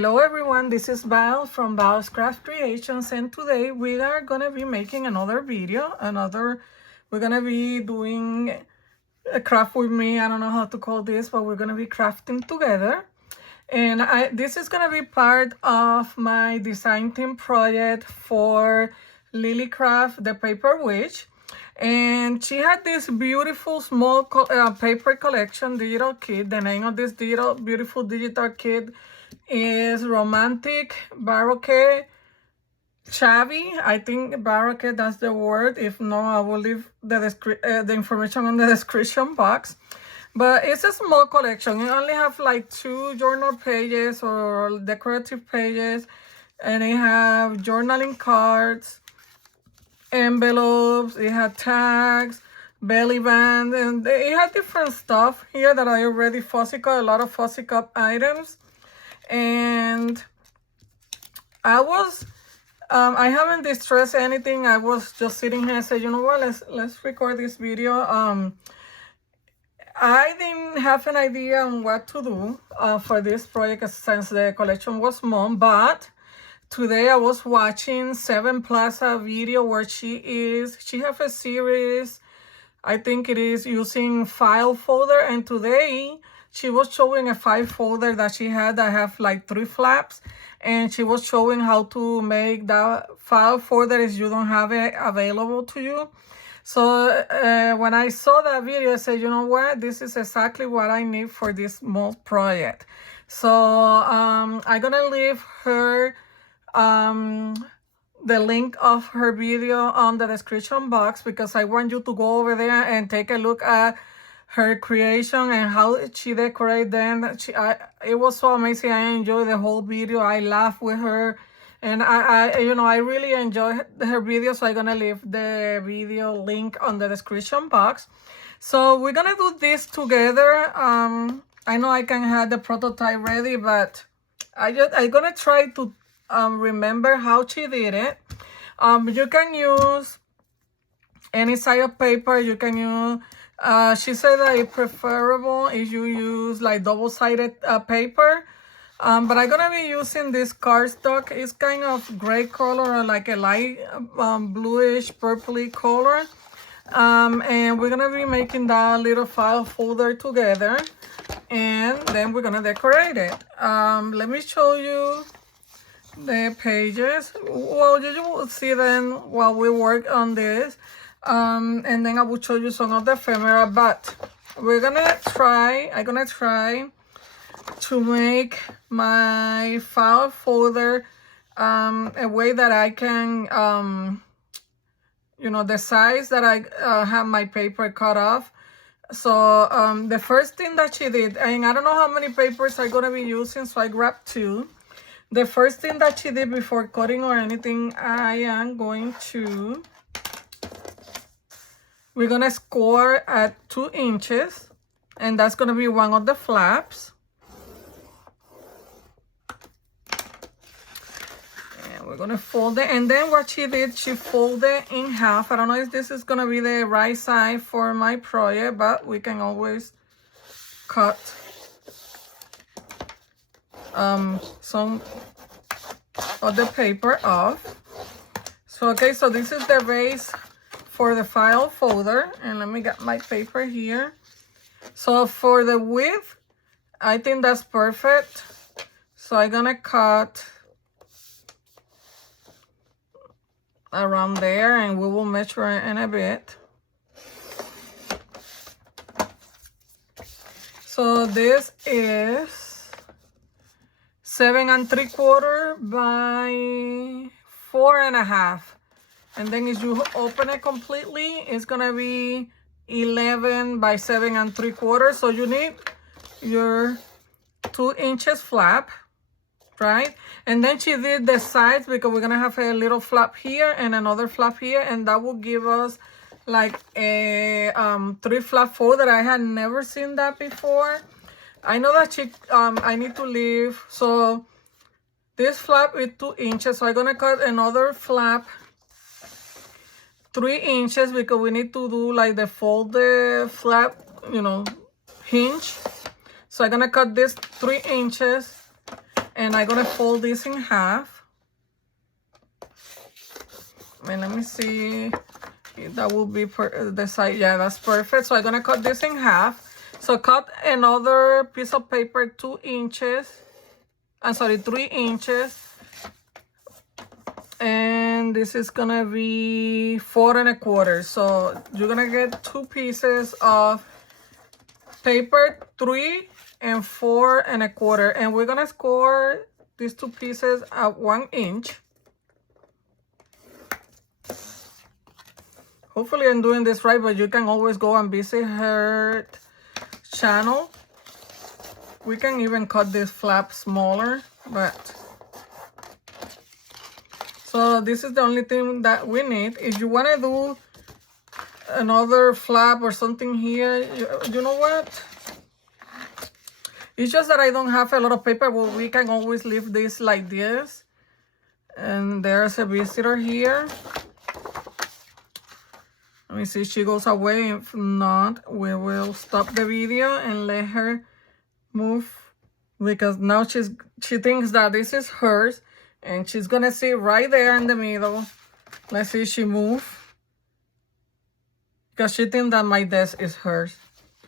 Hello everyone, this is Val from Val's Craft Creations, and today we are going to be making another video. We're going to be doing a craft with me. I don't know how to call this, but we're going to be crafting together. And this is going to be part of my design team project for Lillifee the Paper Witch. And she had this beautiful small paper collection, digital kit. The name of this beautiful digital kit is Romantic Baroque Shabby. I think Baroque, that's the word. If no, I will leave the information on the description box. But it's a small collection. It only have like 2 journal pages or decorative pages. And it have journaling cards, envelopes, it had tags, belly bands, and it had different stuff here that I already fussy cut, a lot of fussy cut items. And I haven't distressed anything. I was just sitting here and said, you know what, let's record this video. I didn't have an idea on what to do for this project since the collection was small, but today I was watching SevenPlaza video where she has a series, I think it is using file folder, and today she was showing a file folder that she had that have like 3 flaps, and she was showing how to make that file folder if you don't have it available to you. So when I saw that video, I said, you know what, this is exactly what I need for this small project. So I'm gonna leave her the link of her video on the description box, because I want you to go over there and take a look at her creation and how she decorated them. It was so amazing. I enjoyed the whole video. I laughed with her, and I really enjoy her video. So I'm gonna leave the video link on the description box. So we're gonna do this together. I know I can have the prototype ready, but I'm gonna try to remember how she did it. You can use any side of paper. You can use she said that it's preferable if you use like double-sided paper, but I'm gonna be using this cardstock. It's kind of gray color or like a light bluish purpley color, and we're gonna be making that little file folder together, and then we're gonna decorate it. Let me show you the pages. Well, you will see them while we work on this. And then I will show you some of the ephemera, but I'm gonna try to make my file folder a way that I can the size that I have my paper cut off. So the first thing that she did, and I don't know how many papers I'm gonna be using, so I grabbed 2. The first thing that she did before cutting or anything, we're gonna score at 2 inches, and that's gonna be one of the flaps. And we're gonna fold it, and then what she did, she folded in half. I don't know if this is gonna be the right side for my project, but we can always cut some of the paper off. So okay, so this is the base for the file folder, and let me get my paper here. So for the width, I think that's perfect. So I'm gonna cut around there, and we will measure in a bit. So this is 7 3/4 by 4 1/2. And then if you open it completely, it's gonna be 11 by 7 3/4. So you need your 2 inches flap, right? And then she did the sides, because we're gonna have a little flap here and another flap here, and that will give us like a 3 flap folder. I had never seen that before. I know that I need to leave. So this flap is 2 inches. So I'm gonna cut another flap 3 inches, because we need to do like the folded flap, hinge. So I'm gonna cut this 3 inches, And I'm gonna fold this in half. And let me see if that will be the side. Yeah, that's perfect. So I'm gonna cut this in half. So cut another piece of paper 2 inches. I'm sorry, 3 inches. And this is gonna be 4 1/4. So you're gonna get 2 pieces of paper, 3 and 4 1/4. And we're gonna score these 2 pieces at 1 inch. Hopefully I'm doing this right, but you can always go and visit her channel. We can even cut this flap smaller, but so this is the only thing that we need. If you want to do another flap or something here, you know what? It's just that I don't have a lot of paper, but we can always leave this like this. And there's a visitor here. Let me see if she goes away. If not, we will stop the video and let her move, because now she thinks that this is hers, and she's gonna sit right there in the middle. Let's see if she moves, because she thinks that my desk is hers,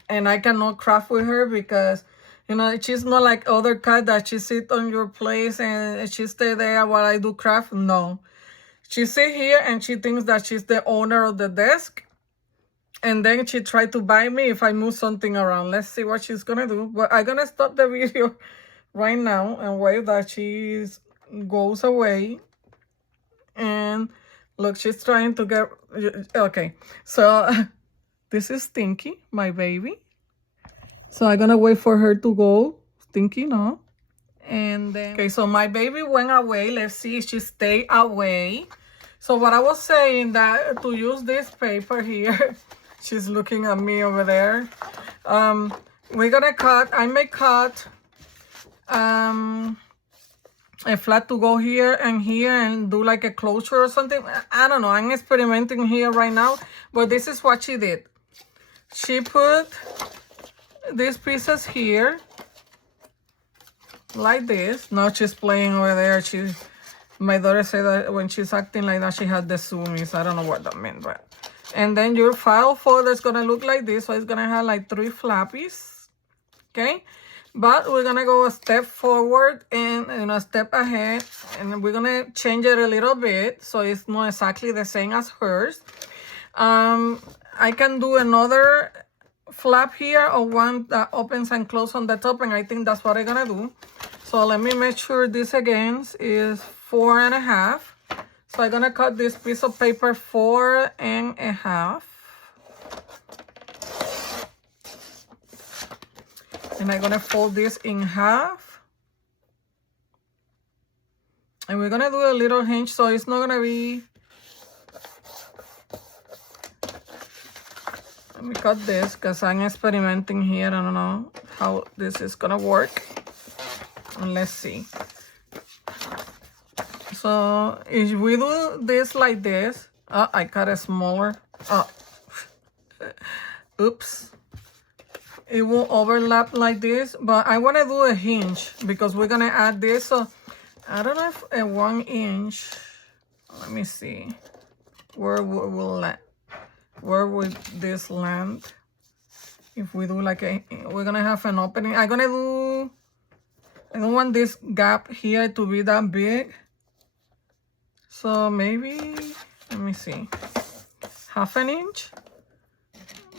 and I cannot craft with her because, you know, she's not like other cat that she sit on your place and she stay there while I do craft. No, she sit here and she thinks that she's the owner of the desk. And then she tried to bite me if I move something around. Let's see what she's gonna do. But I'm gonna stop the video right now and wait that she goes away. And look, she's trying to get... Okay, so this is Stinky, my baby. So I'm gonna wait for her to go. Stinky, no. And then... Okay, so my baby went away. Let's see if she stayed away. So what I was saying, that to use this paper here... She's looking at me over there. We're gonna cut, I may cut a flat to go here and do like a closure or something. I don't know, I'm experimenting here right now, but this is what she did. She put these pieces here, like this. Now she's playing over there. My daughter said that when she's acting like that, she had the zoomies. I don't know what that meant, but... And then your file folder is going to look like this. So it's going to have like 3 flappies. Okay. But we're going to go a step forward and a step ahead. And we're going to change it a little bit. So it's not exactly the same as hers. I can do another flap here, or one that opens and closes on the top. And I think that's what I'm going to do. So let me make sure this again is 4 1/2. So I'm gonna cut this piece of paper 4 1/2. And I'm gonna fold this in half. And we're gonna do a little hinge, so it's not gonna be... Let me cut this because I'm experimenting here. I don't know how this is gonna work. And let's see. So if we do this like this, I cut it smaller. Oops. It will overlap like this, but I want to do a hinge because we're going to add this. So I don't know if a 1 inch, let me see, where would this land? If we do like we're going to have an opening. I don't want this gap here to be that big. So maybe, let me see, 1/2 inch.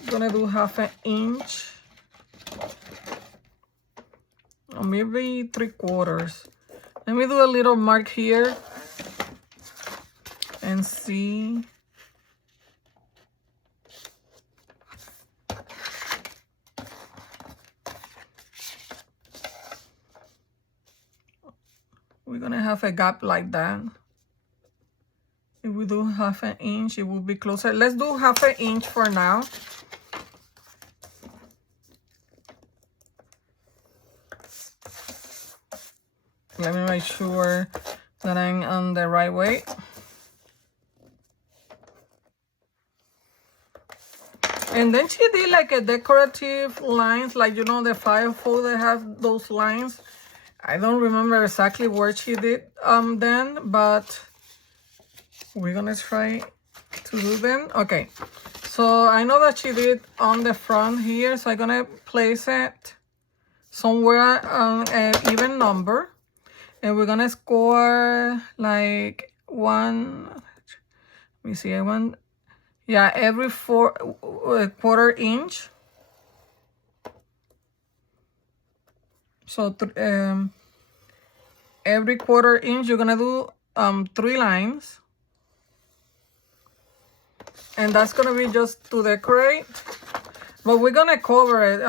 I'm gonna do 1/2 inch, or maybe 3/4. Let me do a little mark here and see. We're gonna have a gap like that. If we do 1/2 inch, it will be closer. Let's do 1/2 inch for now. Let me make sure that I'm on the right way. And then she did like a decorative lines, like, you know, the file folder has those lines. I don't remember exactly what she did then, but we're gonna try to do then. Okay, so I know that she did on the front here, so I'm gonna place it somewhere on an even number, and we're gonna score like one. Let me see, every quarter inch. So every quarter inch you're gonna do 3 lines, and that's gonna be just to decorate, but we're gonna cover it.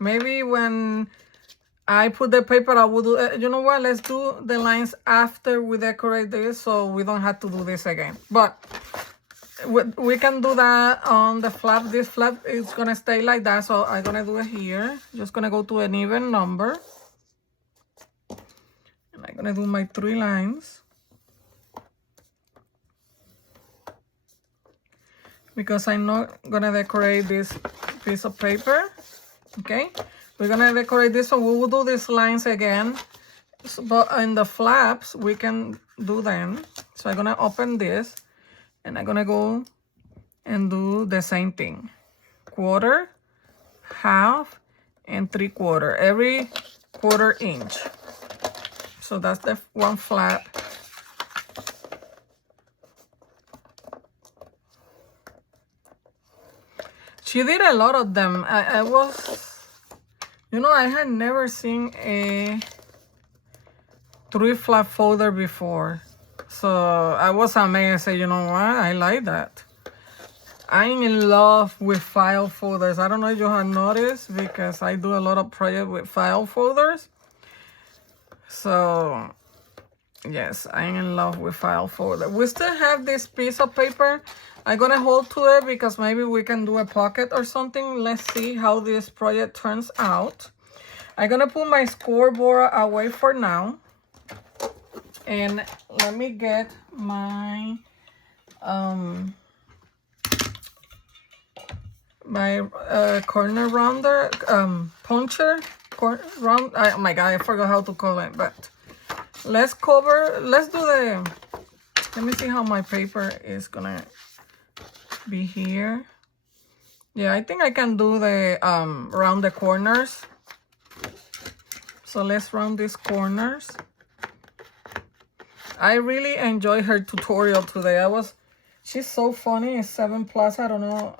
Maybe when I put the paper, I will do you know what, let's do the lines after we decorate this, so we don't have to do this again. But we can do that on the flap. This flap is gonna stay like that, so I'm gonna do it here. Just gonna go to an even number, and I'm gonna do my 3 lines, because I'm not gonna decorate this piece of paper. Okay, we're gonna decorate this, so we will do these lines again, but in the flaps we can do them. So I'm gonna open this, and I'm gonna go and do the same thing. Quarter, half, and 3/4. Every quarter inch. So that's the one flap. She did a lot of them. I was, you know, I had never seen a 3 flap folder before. So I was amazed. I said, you know what? I like that. I'm in love with file folders. I don't know if you have noticed, because I do a lot of projects with file folders. So yes, I'm in love with file folder. We still have this piece of paper. I'm gonna hold to it because maybe we can do a pocket or something. Let's see how this project turns out. I'm gonna put my scoreboard away for now. And let me get my corner rounder, puncher, round. Oh my god, I forgot how to call it. But let's do the. Let me see how my paper is gonna be here. Yeah, I think I can do the round the corners. So let's round these corners. I really enjoyed her tutorial today. She's so funny. It's SevenPlaza. I don't know.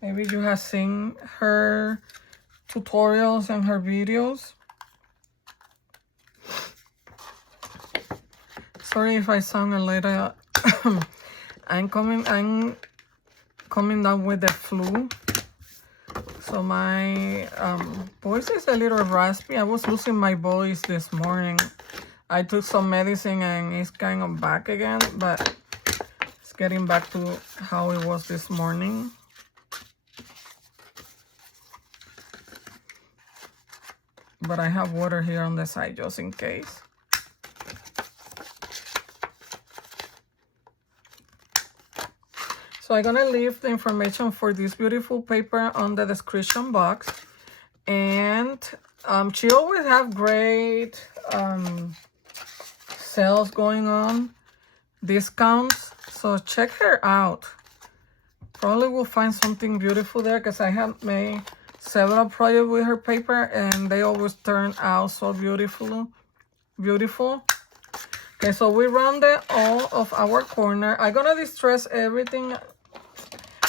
Maybe you have seen her tutorials and her videos. Sorry if I sound a little. I'm coming down with the flu. So my voice is a little raspy. I was losing my voice this morning. I took some medicine and it's kind of back again, but it's getting back to how it was this morning. But I have water here on the side just in case. So I'm gonna leave the information for this beautiful paper on the description box. And she always have great sales going on, discounts, so check her out. Probably will find something beautiful there, because I have made several projects with her paper and they always turn out so beautiful. Okay, so we rounded all of our corner. I'm gonna distress everything.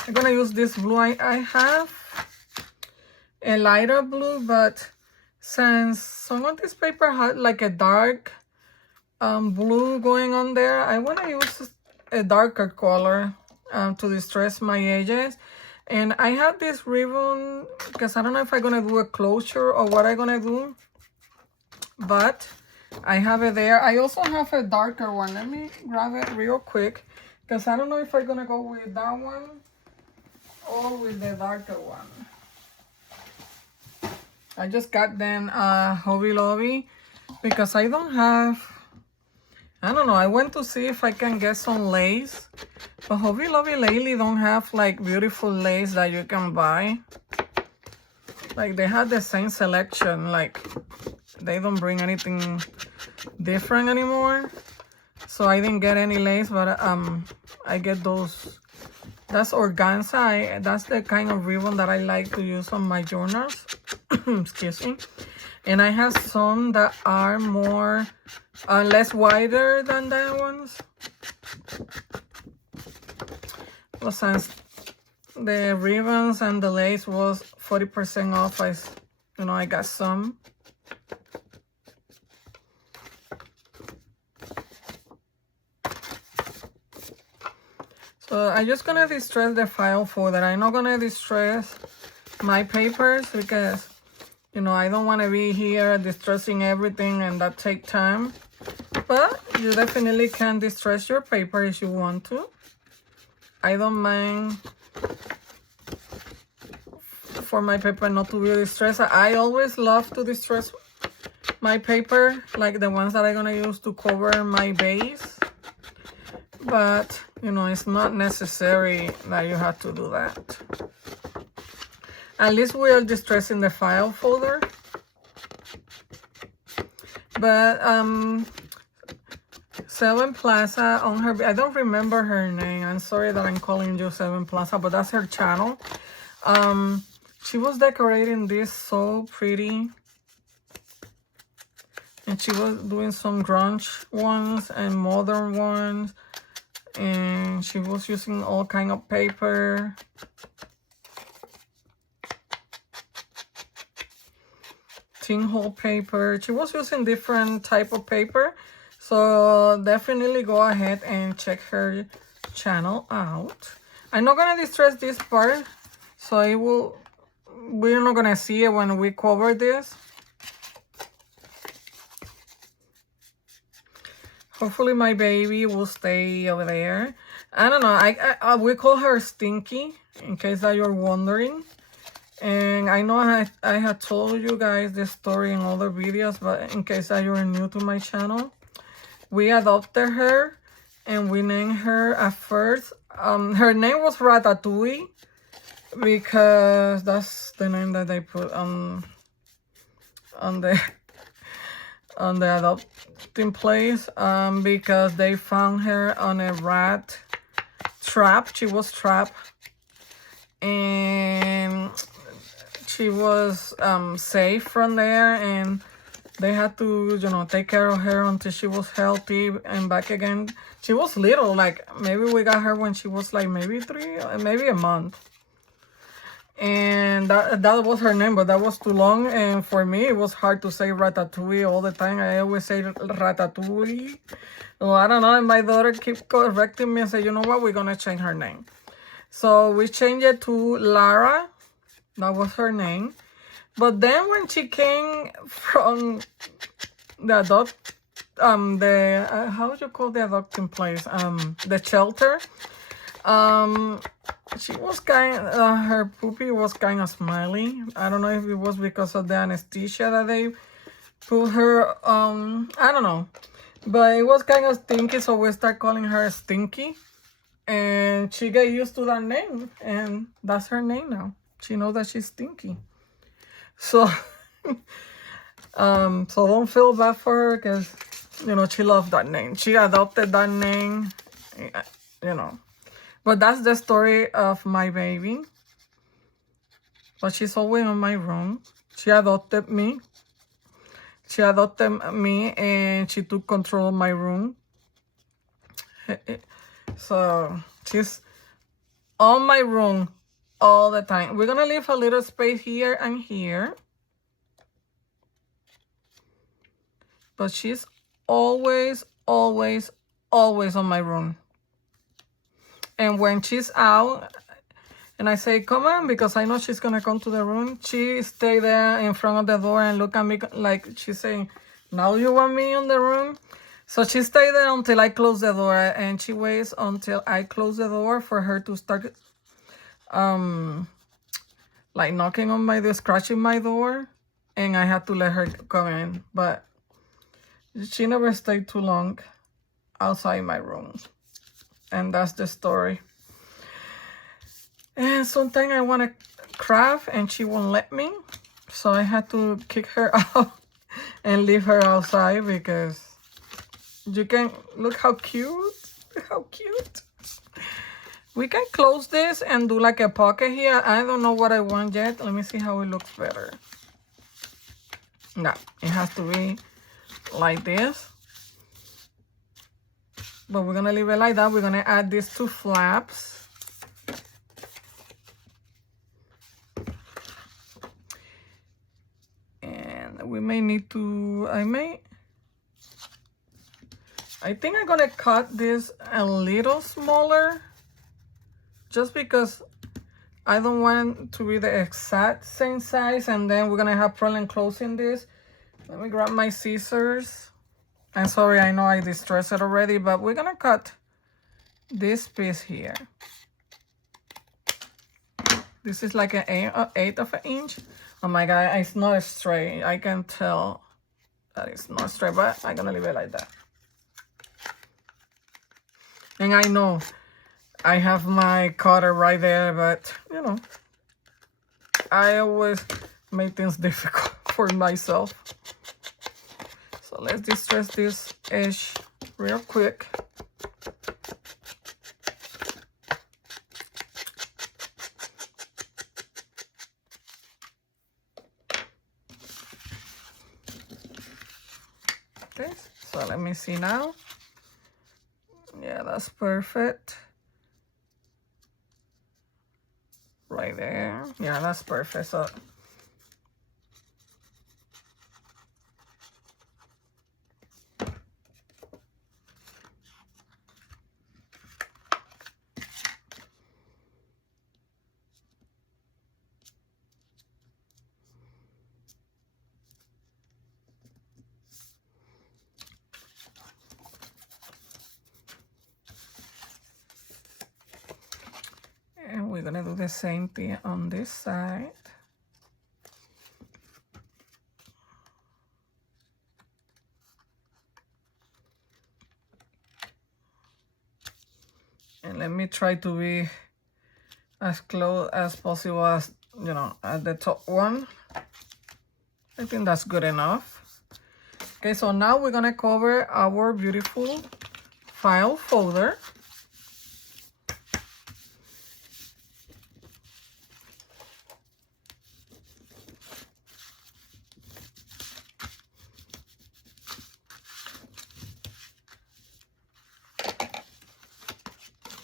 I'm gonna use this blue. I have a lighter blue, but since some of this paper had like a dark blue going on there, I want to use a darker color to distress my edges. And I have this ribbon, because I don't know if I'm gonna do a closure or what I'm gonna do, but I have it there. I also have a darker one. Let me grab it real quick, because I don't know if I'm gonna go with that one or with the darker one. I just got them Hobby Lobby, because I don't have, I don't know, I went to see if I can get some lace, but Hobby Lobby lately don't have like beautiful lace that you can buy. Like they had the same selection. Like they don't bring anything different anymore. So I didn't get any lace, but I get those. That's organza. That's the kind of ribbon that I like to use on my journals. Excuse me. And I have some that are more, less wider than that ones. Well, since the ribbons and the lace was 40% off, I got some. So I'm just gonna distress the file folder. I'm not gonna distress my papers because, I don't want to be here distressing everything and that take time. But you definitely can distress your paper if you want to. I don't mind for my paper not to be distressed. I always love to distress my paper, like the ones that I'm gonna use to cover my base. But, it's not necessary that you have to do that. At least we are distressing the file folder. But SevenPlaza on her, I don't remember her name. I'm sorry that I'm calling you SevenPlaza, but that's her channel. She was decorating this so pretty. And she was doing some grunge ones and modern ones. And she was using all kind of paper. Tin-hole paper. She was using different type of paper. So definitely go ahead and check her channel out. I'm not gonna distress this part, so we're not gonna see it when we cover this. Hopefully my baby will stay over there. I don't know. We call her Stinky, in case that you're wondering. And I know I had told you guys this story in other videos, but in case that you're new to my channel, we adopted her and we named her at first. Her name was Ratatouille because that's the name that they put on the adopting place, because they found her on a rat trap. She was trapped and she was safe from there, and they had to, take care of her until she was healthy and back again. She was little, like maybe we got her when she was like maybe maybe a month. And that was her name, but that was too long, and for me it was hard to say Ratatouille all the time. I always say Ratatouille. Well, I don't know, and my daughter keep correcting me and say, you know what, we're gonna change her name. So we changed it to Lara. That was her name. But then when she came from the how would you call the adopting place? The shelter. She was her poopy was kind of smiley. I don't know if it was because of the anesthesia that they put her I don't know. But it was kind of stinky, so we start calling her Stinky. And she got used to that name, and that's her name now. She knows that she's Stinky. So, so don't feel bad for her, because, she loved that name. She adopted that name, But that's the story of my baby. But she's always in my room. She adopted me. And she took control of my room. So she's on my room all the time. We're gonna leave a little space here and here. But she's always, always, always on my room. And when she's out, and I say, come on, because I know she's going to come to the room, she stay there in front of the door and look at me like she's saying, now you want me in the room? So she stay there until I close the door, and she waits until I close the door for her to start like knocking on my door, scratching my door, and I have to let her come in. But she never stayed too long outside my room. And that's the story. And sometimes I want to craft and she won't let me. So I had to kick her out and leave her outside because you can look how cute. Look how cute. We can close this and do like a pocket here. I don't know what I want yet. Let me see how it looks better. No, it has to be like this. But we're gonna leave it like that. We're gonna add these two flaps. And we may need to, I think I'm gonna cut this a little smaller just because I don't want it to be the exact same size and then we're gonna have problem closing this. Let me grab my scissors. I'm sorry, I know I distressed it already, but we're gonna cut this piece here. This is like an eighth of an inch. Oh my God, it's not straight. I can tell that it's not straight, but I'm gonna leave it like that. And I know I have my cutter right there, but you know, I always make things difficult for myself. So let's distress this edge real quick. Okay, so let me see now. Yeah, that's perfect. Right there. Yeah, that's perfect. So and we're gonna do the same thing on this side. And let me try to be as close as possible as, you know, at the top one. I think that's good enough. Okay, so now we're gonna cover our beautiful file folder.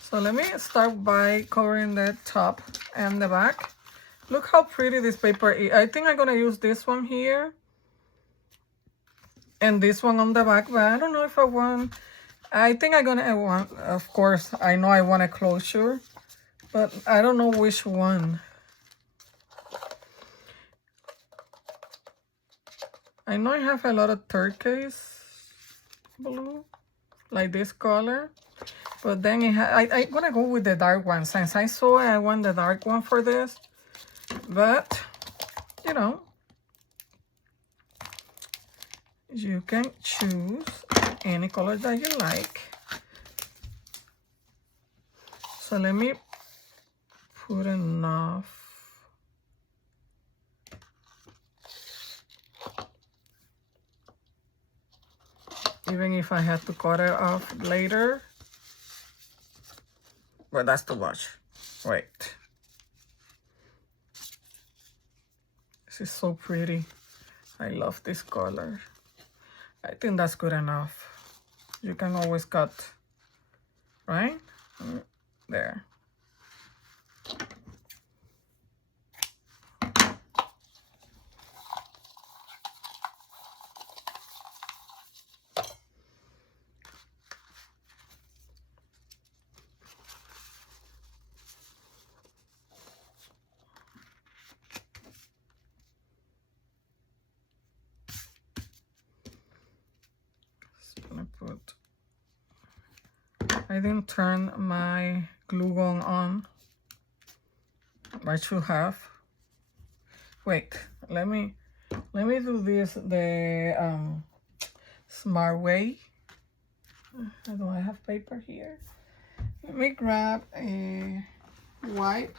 So let me start by covering the top and the back. Look how pretty this paper is. I think I'm gonna use this one here and this one on the back, but I don't know if I want, I think I'm gonna want, of course, I know I want a closure, but I don't know which one. I know I have a lot of turquoise blue, like this color. But then I'm gonna go with the dark one. Since I saw it, I want the dark one for this. But, you know, you can choose any color that you like. So let me put enough. Even if I have to cut it off later. But that's too much. Wait. This is so pretty. I love this color. I think that's good enough. You can always cut, right? There. I didn't turn my glue gun on. I should have. Wait, let me do this the smart way. Do I have paper here? Let me grab a wipe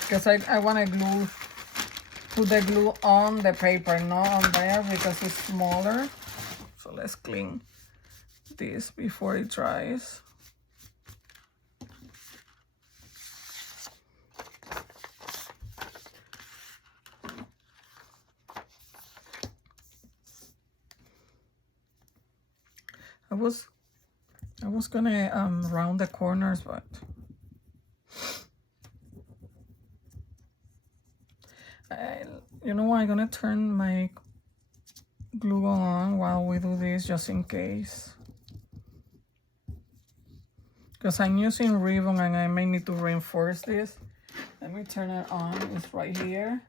because I want to glue put the glue on the paper, not on there because it's smaller. So let's clean this before it dries. I was gonna round the corners, but you know what? I'm gonna turn my glue on while we do this, just in case, because I'm using ribbon and I may need to reinforce this. Let me turn it on. It's right here.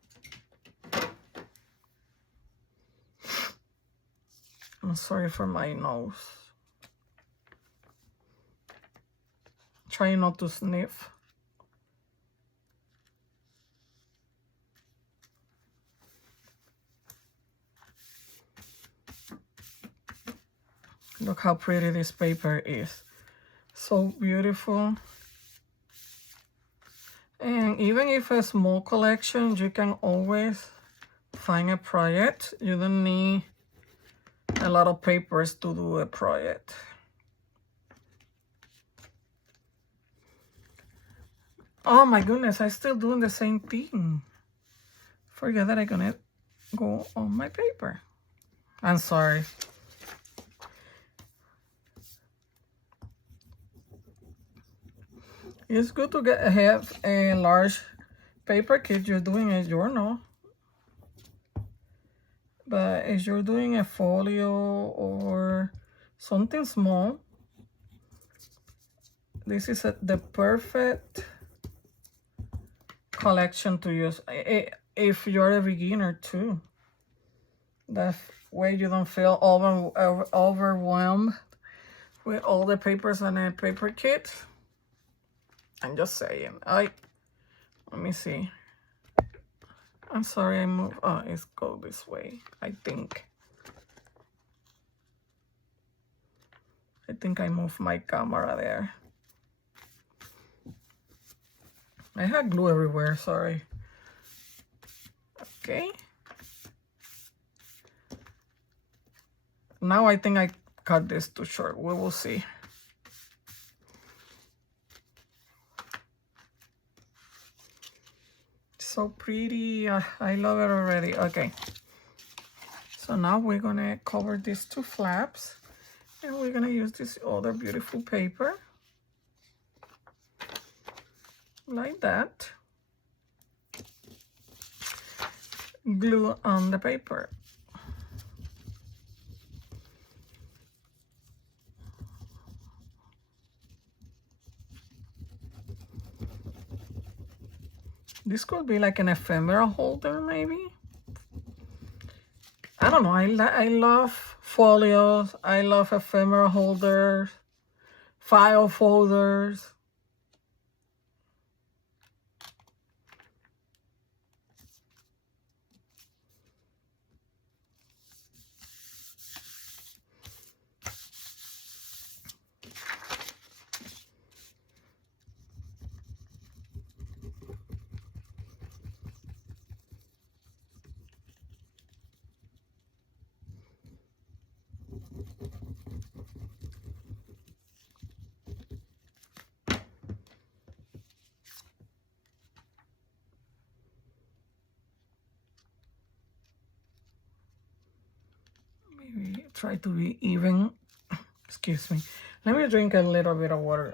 I'm sorry for my nose. Try not to sniff. Look how pretty this paper is. So beautiful. And even if a small collection, you can always find a project. You don't need a lot of papers to do a project. Oh my goodness, I'm still doing the same thing. Forget that I'm gonna go on my paper. I'm sorry. It's good to have a large paper kit. You're doing a journal. But if you're doing a folio or something small, this is the perfect collection to use if you're a beginner too. That way you don't feel overwhelmed with all the papers on a paper kit. I'm just saying. Let me see. I'm sorry, I moved. Oh, it's go this way, I think. I think I moved my camera there. I had glue everywhere, sorry. Okay. Now I think I cut this too short. We will see. So pretty. I love it already. Okay. So now we're gonna cover these two flaps and we're gonna use this other beautiful paper. Like that. Glue on the paper. This could be like an ephemera holder, maybe. I don't know. I love folios. I love ephemera holders, file folders. Maybe try to be even. Excuse me. Let me drink a little bit of water.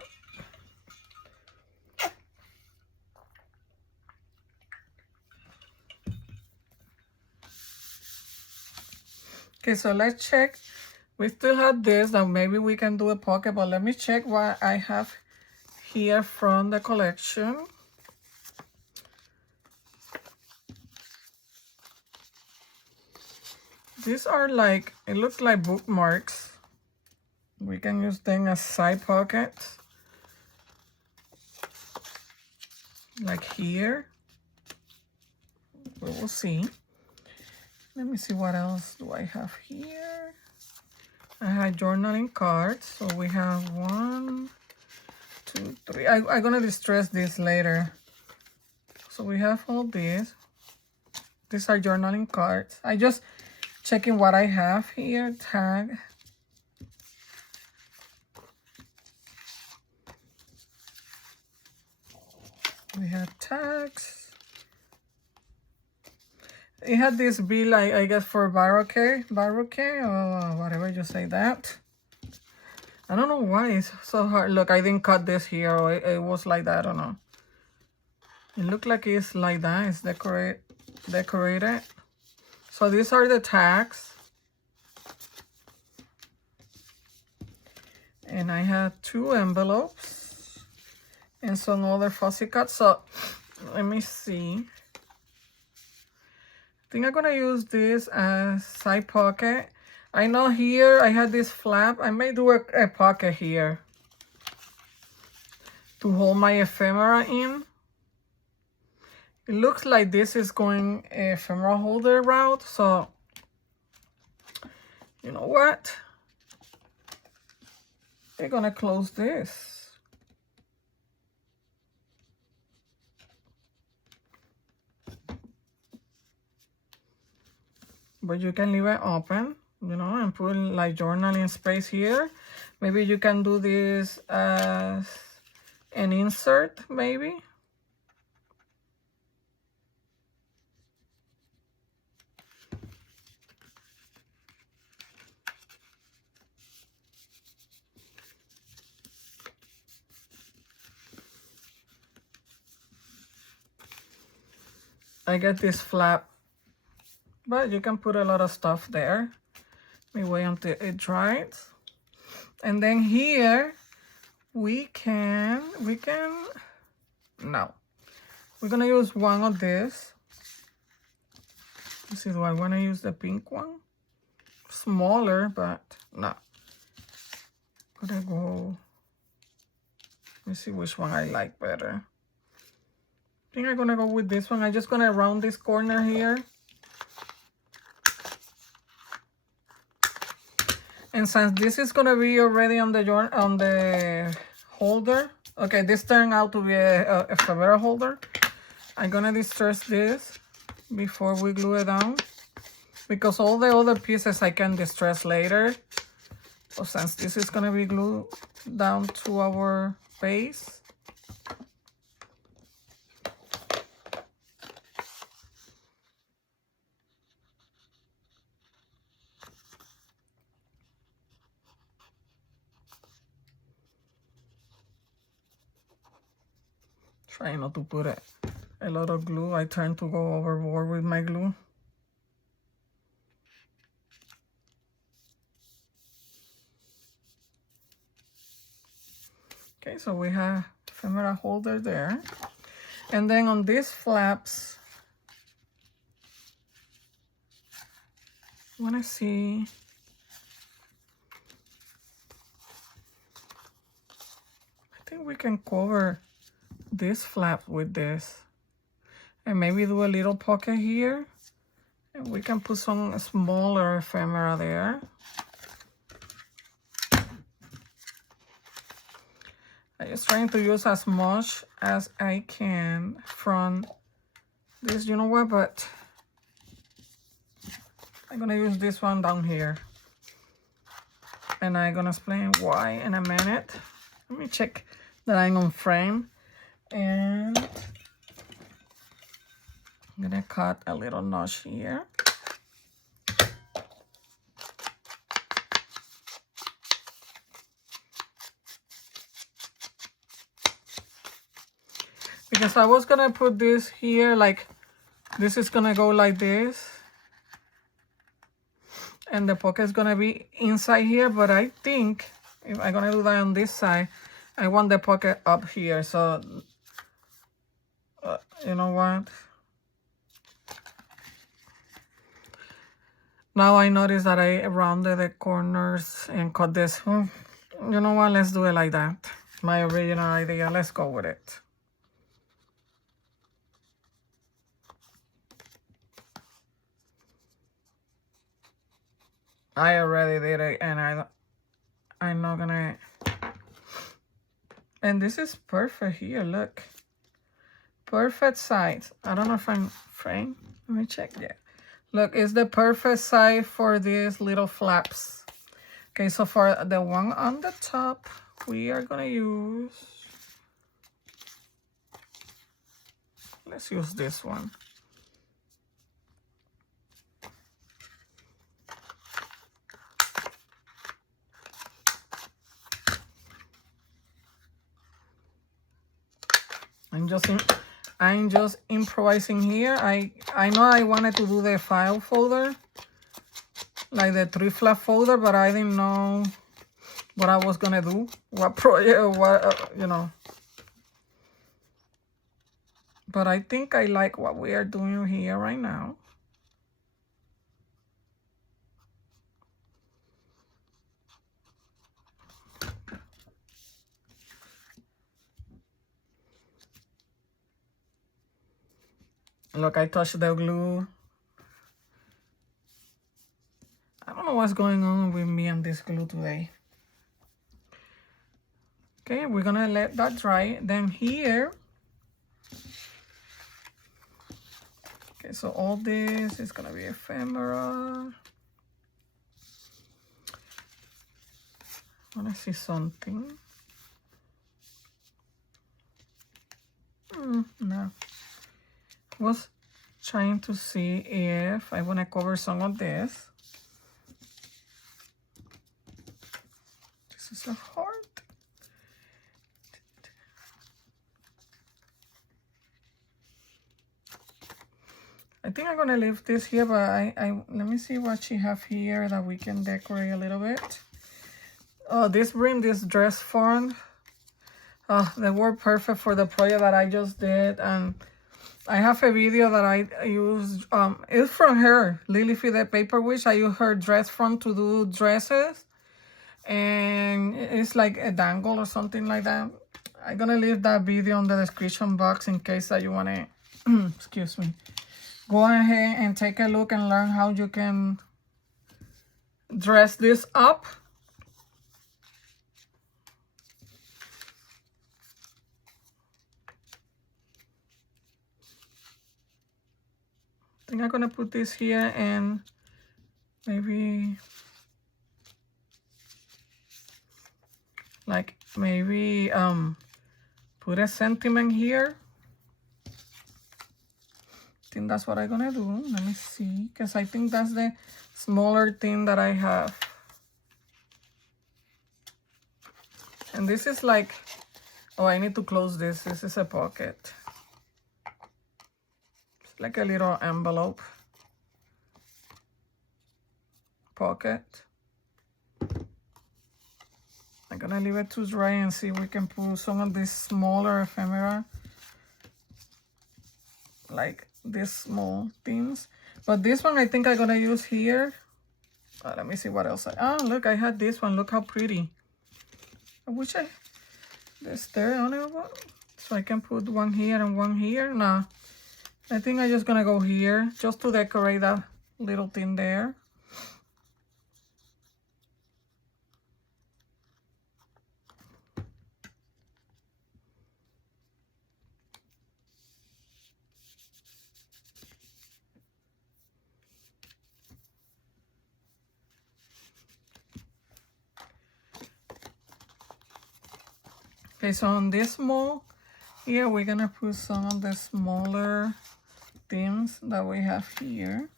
Okay, so let's check. We still have this, that maybe we can do a pocket, but let me check what I have here from the collection. These are like, it looks like bookmarks. We can use them as side pockets. Like here. We will see. Let me see what else do I have here. I have journaling cards. So we have 1, 2, 3. I'm gonna distress this later. So we have all these. These are journaling cards. I just checking what I have here. Tag. We have tags. It had this bill, I guess, for Baroque, or whatever you say that. I don't know why it's so hard. Look, I didn't cut this here, or it was like that. I don't know. It looked like it's like that. It's decorated. So these are the tags. And I have 2 envelopes and some other fussy cuts. So let me see. I think I'm gonna use this as side pocket. I know here I had this flap. I may do a pocket here to hold my ephemera in. It looks like this is going ephemera holder route. So you know what? We're gonna close this. But you can leave it open, you know, and put like journaling space here. Maybe you can do this as an insert, maybe. I get this flap, but you can put a lot of stuff there. We wait until it dries. And then here we can, no. We're gonna use one of this. This is why I wanna use the pink one. Smaller, but no. Gonna go, let me see which one I like better. I think I'm gonna go with this one. I'm just gonna round this corner here. And since this is gonna be already on the holder, okay, this turned out to be a ephemera holder. I'm gonna distress this before we glue it down, because all the other pieces I can distress later. So since this is gonna be glued down to our base, trying not to put a lot of glue. I tend to go overboard with my glue. Okay, so we have ephemera holder there. And then on these flaps, I want to see, I think we can cover this flap with this, and maybe do a little pocket here, and we can put some smaller ephemera there. I'm just trying to use as much as I can from this, you know what, but I'm gonna use this one down here, and I'm gonna explain why in a minute. Let me check that I'm on frame. And I'm gonna cut a little notch here. Because I was gonna put this here, like this is gonna go like this. And the pocket is gonna be inside here, but I think if I'm gonna do that on this side, I want the pocket up here. So you know what? Now I notice that I rounded the corners and cut this. You know what? Let's do it like that. My original idea. Let's go with it. I already did it, and I'm not gonna. And this is perfect here. Look. perfect size. I don't know if I'm framed. Let me check. Yeah. Look, it's the perfect size for these little flaps. Okay, so for the one on the top, we are gonna use, let's use this one. I'm just improvising here. I know I wanted to do the file folder, like the 3 flap folder, but I didn't know what I was gonna do, what project, or what, you know. But I think I like what we are doing here right now. Look, I touched the glue. I don't know what's going on with me and this glue today. Okay, we're gonna let that dry. Then here, okay, so all this is gonna be ephemera. I wanna see something. No. Was trying to see if I want to cover some of this. This is a heart. I think I'm gonna leave this here, but let me see what she have here that we can decorate a little bit. Oh, this dress form. Oh, they were perfect for the project that I just did, and I have a video that I used. It's from her, Lillifee the Paper Witch. I use her dress front to do dresses, and it's like a dangle or something like that. I'm gonna leave that video in the description box in case that you wanna, excuse me, go ahead and take a look and learn how you can dress this up. I think I'm gonna put this here and maybe put a sentiment here. I think that's what I'm gonna do. Let me see, because I think that's the smaller thing that I have. And this is like, oh, I need to close this. This is a pocket. It's like a little envelope pocket. I'm gonna leave it to dry and see if we can put some of these smaller ephemera, like these small things. But this one I think I'm gonna use here. Let me see what else. Look, I had this one. Look how pretty. I wish there's there on it, so I can put one here and one here. No, I think I'm just gonna go here just to decorate that little thing there. Okay, so on this small here, we're gonna put some of the smaller things that we have here.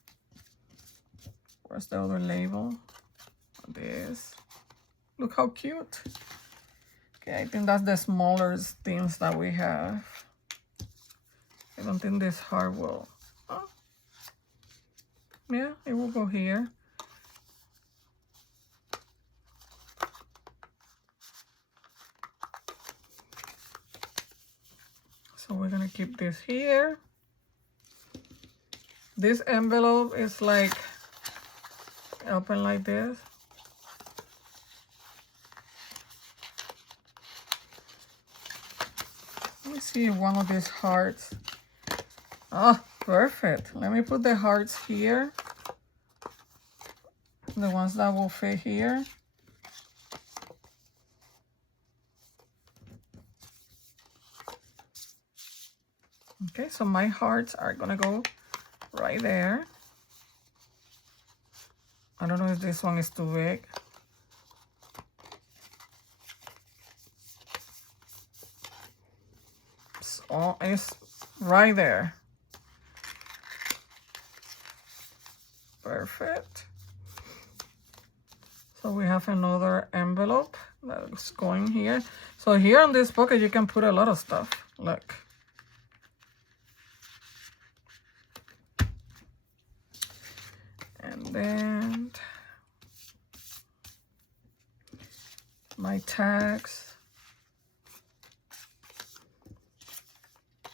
Where's the other label? This. Look how cute. Okay, I think that's the smallest things that we have. I don't think this heart will. Oh. Yeah, it will go here. So we're gonna keep this here. This envelope is like open like this. Let me see one of these hearts. Oh, perfect. Let me put the hearts here. The ones that will fit here. Okay, so my hearts are gonna go right there. I don't know if this one is too big. So it's right there. Perfect. So we have another envelope that's going here. So here on this pocket, you can put a lot of stuff. Look. And then my tags.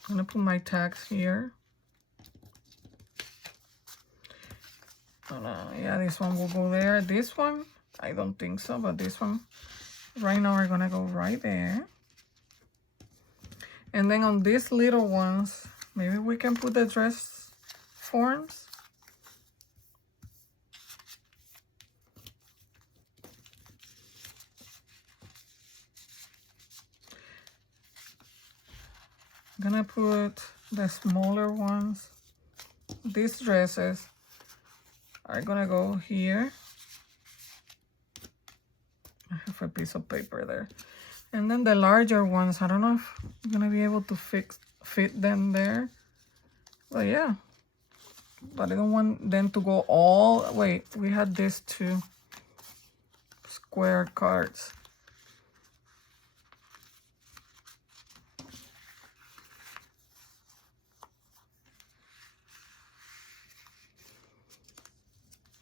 I'm gonna put my tags here. Yeah, this one will go there. This one, I don't think so, but this one, right now, we're gonna go right there. And then on these little ones, maybe we can put the dress forms. I'm gonna put the smaller ones. These dresses are gonna go here. I have a piece of paper there. And then the larger ones, I don't know if I'm gonna be able to fit them there. But yeah. But I don't want them to go all, wait, we had these two square cards.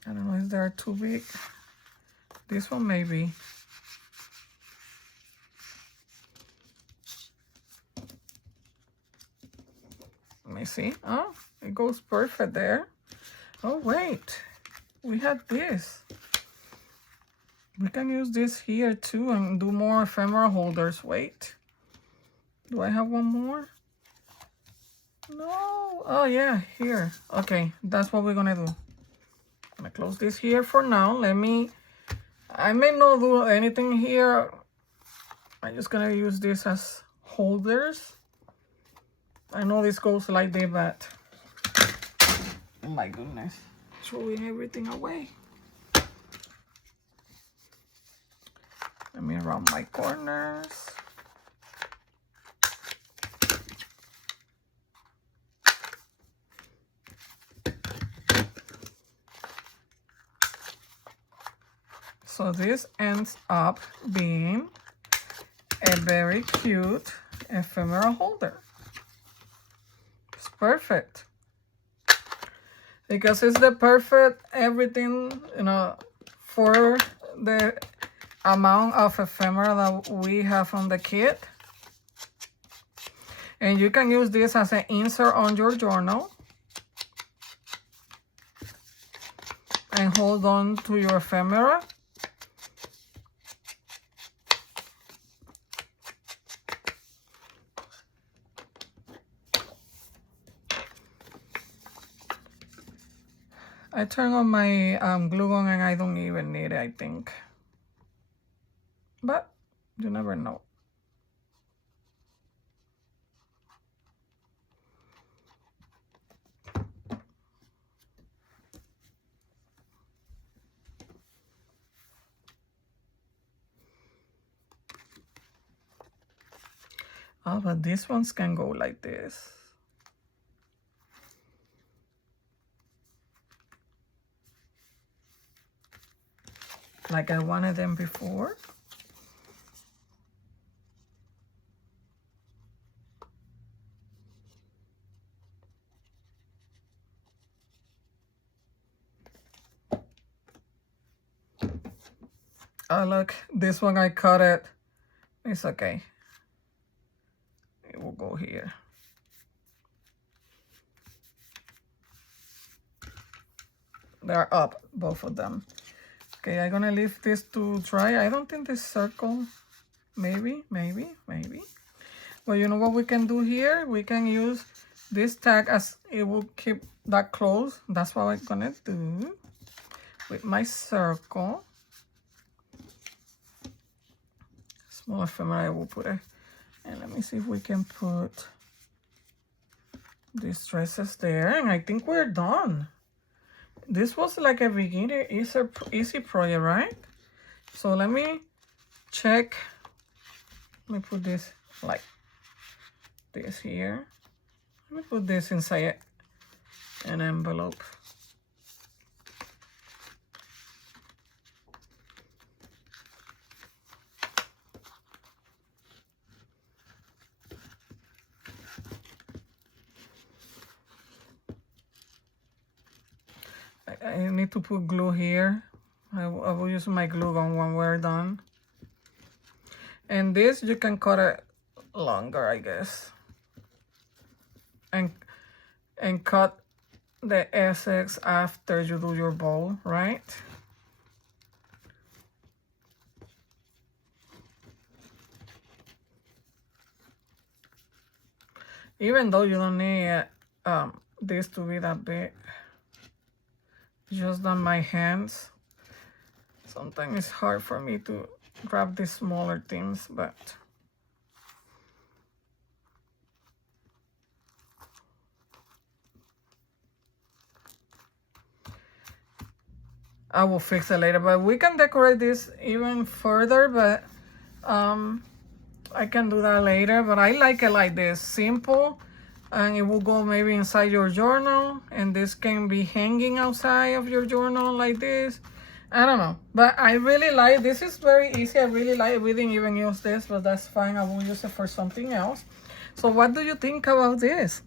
I don't know if they're too big. This one maybe. Let me see. Oh, it goes perfect there. Oh, wait. We had this. We can use this here too and do more ephemera holders. Wait. Do I have one more? No. Oh, yeah, here. Okay, that's what we're gonna do. I'm gonna close this here for now. I may not do anything here. I'm just gonna use this as holders. I know this goes like this, but oh my goodness, throwing everything away. Let me round my corners. So this ends up being a very cute ephemera holder. It's perfect. Because it's the perfect everything, you know, for the amount of ephemera that we have from the kit. And you can use this as an insert on your journal. And hold on to your ephemera. I turn on my glue gun and I don't even need it, I think. But you never know. Oh, but these ones can go like this. Like I wanted them before. Oh, look, this one I cut it. It's okay. It will go here. They're up, both of them. Okay, I'm gonna leave this to dry. I don't think this circle, maybe. Well, you know what we can do here? We can use this tag as it will keep that closed. That's what I'm gonna do with my circle. Small ephemera, I will put it. And let me see if we can put These dresses there, and I think we're done. This was like a beginner easy project, right? So let me check. Let me put this like this here. Let me put this inside an envelope. I need to put glue here. I will use my glue gun when we're done. And this you can cut it longer, I guess. And cut the Essex after you do your bow, right? Even though you don't need this to be that big. Just on my hands. Sometimes it's hard for me to grab these smaller things, but I will fix it later. But we can decorate this even further, but I can do that later. But I like it like this, simple. And it will go maybe inside your journal, and this can be hanging outside of your journal like this. I don't know, but I really like this. Is very easy. I really like it. We didn't even use this, but that's fine. I will use it for something else. So what do you think about this?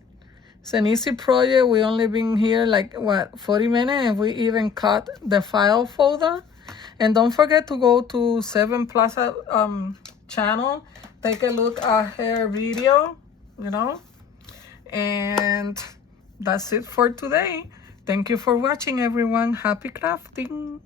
It's an easy project. We only been here like what, 40 minutes, and we even cut the file folder. And don't forget to go to SevenPlaza channel. Take a look at her video, you know. And that's it for today. Thank you for watching, everyone. Happy crafting.